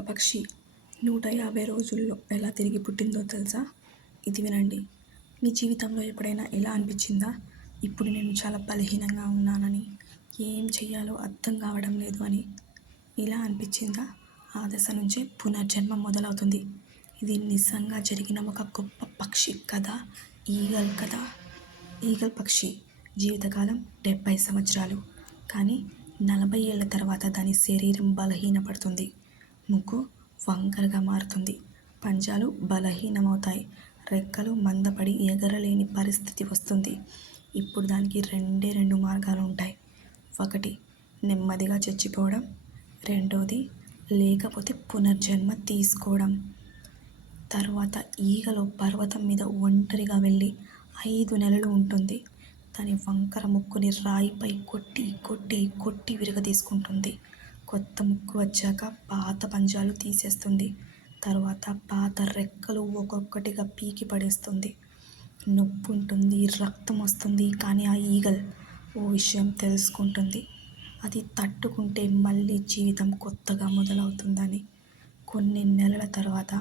ఒక పక్షి 150 రోజుల్లో ఎలా తిరిగి పుట్టిందో తెలుసా? ఇది వినండి. మీ జీవితంలో ఎప్పుడైనా ఇలా అనిపించిందా? ఇప్పుడు నేను చాలా బలహీనంగా ఉన్నానని, ఏం చెయ్యాలో అర్థం కావడం లేదు అని ఇలా అనిపించిందా? ఆ దశ నుంచే పునర్జన్మ మొదలవుతుంది. ఇది నిజంగా జరిగిన ఒక గొప్ప పక్షి కథ. ఈగల్ కథ. ఈగల్ పక్షి జీవితకాలం 70 సంవత్సరాలు. కానీ 40 ఏళ్ల తర్వాత దాని శరీరం బలహీనపడుతుంది. ముక్కు వంకరగా మారుతుంది. పంజాలు బలహీనమవుతాయి. రెక్కలు మందపడి ఎగరలేని పరిస్థితి వస్తుంది. ఇప్పుడు దానికి రెండు మార్గాలు ఉంటాయి. ఒకటి నెమ్మదిగా చచ్చిపోవడం. రెండోది లేకపోతే పునర్జన్మ తీసుకోవడం. తర్వాత ఈగలో పర్వతం మీద ఒంటరిగా వెళ్ళి 5 నెలలు ఉంటుంది. దాని వంకర ముక్కుని రాయిపై కొట్టి కొట్టి కొట్టి విరగదీసుకుంటుంది. కొత్త ముక్కు వచ్చాక పాత పంజాలు తీసేస్తుంది. తర్వాత పాత రెక్కలు ఒక్కొక్కటిగా పీకి పడేస్తుంది. నొప్పి ఉంటుంది, రక్తం వస్తుంది. కానీ ఆ ఈగల్ ఓ విషయం తెలుసుకుంటుంది. అది తట్టుకుంటే మళ్ళీ జీవితం కొత్తగా మొదలవుతుందని. కొన్ని నెలల తర్వాత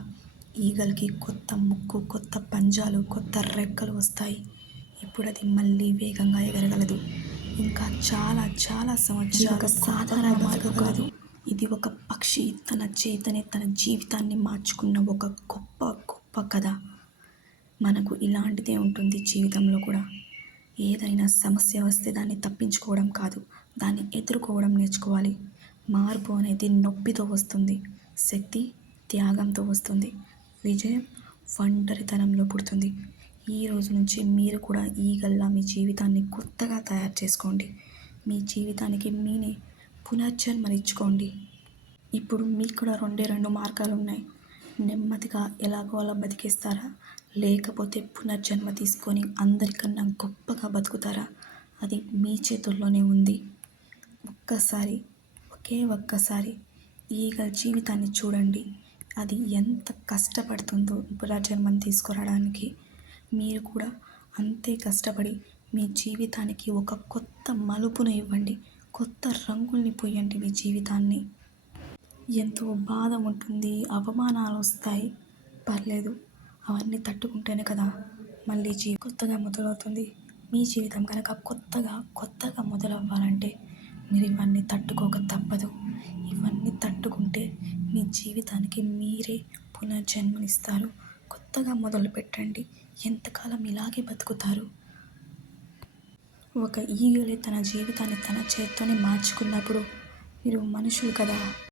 ఈగల్కి కొత్త ముక్కు, కొత్త పంజాలు, కొత్త రెక్కలు వస్తాయి. ఇప్పుడు అది మళ్ళీ వేగంగా ఎగరగలదు. ఇంకా చాలా చాలా సంవత్సరాలు సాధారణ మార్గం కాదు. ఇది ఒక పక్షి తన చేతనే తన జీవితాన్ని మార్చుకున్న ఒక గొప్ప గొప్ప కథ. మనకు ఇలాంటిదే ఉంటుంది జీవితంలో కూడా. ఏదైనా సమస్య వస్తే దాన్ని తప్పించుకోవడం కాదు, దాన్ని ఎదుర్కోవడం నేర్చుకోవాలి. మార్పు అనేది నొప్పితో వస్తుంది. శక్తి త్యాగంతో వస్తుంది. విజయం ఒంటరితనంలో పుడుతుంది. ఈ రోజు నుంచి మీరు కూడా ఈగల్లా మీ జీవితాన్ని కొత్తగా తయారు చేసుకోండి. మీ జీవితానికి మీనే పునర్జన్మనిచ్చుకోండి. ఇప్పుడు మీకు కూడా రెండు మార్గాలు ఉన్నాయి. నెమ్మదిగా ఎలాగో అలా బతికేస్తారా? లేకపోతే పునర్జన్మ తీసుకొని అందరికన్నా గొప్పగా బతుకుతారా? అది మీ చేతుల్లోనే ఉంది. ఒక్కసారి ఈగల్ జీవితాన్ని చూడండి. అది ఎంత కష్టపడుతుందో పునర్జన్మని తీసుకురావడానికి. మీరు కూడా అంతే కష్టపడి మీ జీవితానికి ఒక కొత్త మలుపును ఇవ్వండి. కొత్త రంగుల్ని పోయండి మీ జీవితాన్ని. ఎంతో బాధ ఉంటుంది, అవమానాలు వస్తాయి. పర్లేదు, అవన్నీ తట్టుకుంటేనే కదా మళ్ళీ కొత్తగా మొదలవుతుంది. మీ జీవితం కనుక కొత్తగా మొదలవ్వాలంటే మీరు ఇవన్నీ తట్టుకోక తప్పదు. ఇవన్నీ తట్టుకుంటే మీ జీవితానికి మీరే పునర్జన్మనిస్తారు. కొత్తగా మొదలు పెట్టండి. ఎంతకాలం ఇలాగే బతుకుతారు? ఒక ఈగలే తన జీవితాన్ని తన చేత్తోనే మార్చుకున్నప్పుడు మీరు మనుషులు కదా.